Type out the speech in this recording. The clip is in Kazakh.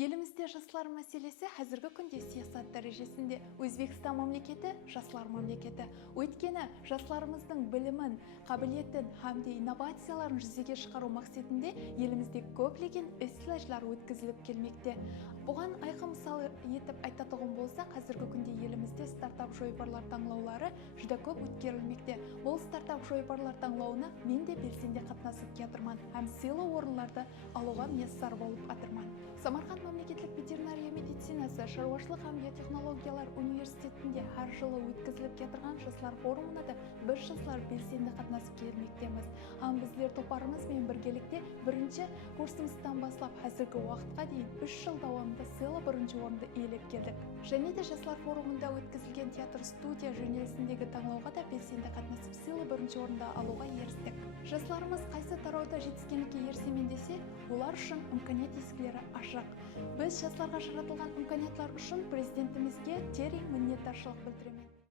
Елімізде жастар мәселесі қазіргі күнде саясат дәрежесінде. Өзбекстан мемлекеті жастар мемлекеті. Өйткені жастарымыздың білімін, қабілетін hamda инновацияларын жүзеге шығару мақсатында елімізде көптеген іс-шаралар өткізіліп келмекте. Бұған айқын мысал етіп айтатұғын болса, қазіргі күнде елімізде стартап жобалар таңдаулары жүзде көп өткерілмекте. Бұл стартап жобалар таңдауына мен де белсенді қатынасып жатырмын. Һәм сыйлы орынларды алуға мессар болып атырмын. Самарқанд мемлекеттік ветеринария медицинасы, шаруашылық һәм биотехнологиялар университетінде әр жылы өткізіліп жатырған жастар форумына да біз жастар белсенді қатынасып келмектеміз. Һәм біздер топтарымызбен біргелікте бірінші курсымыздан бастап қазіргі уақытқа дейін 3 жыл давамында сыйлы бірінші орынды иелеп келдік. Және де жастар форумында өткізілген театр студия жөнелісіндегі таңдауға да белсенді қатынасып сыйлы бірінші орынды алуға ерістік. Жастарымыз қайсы тарауда жетіскенlikке ерсемен десе, олар үшін имканият есіктері ашық. Біз жастарға жаратылған имканиятлар үшін президентімізге терең minnettarchilik bilдіремін.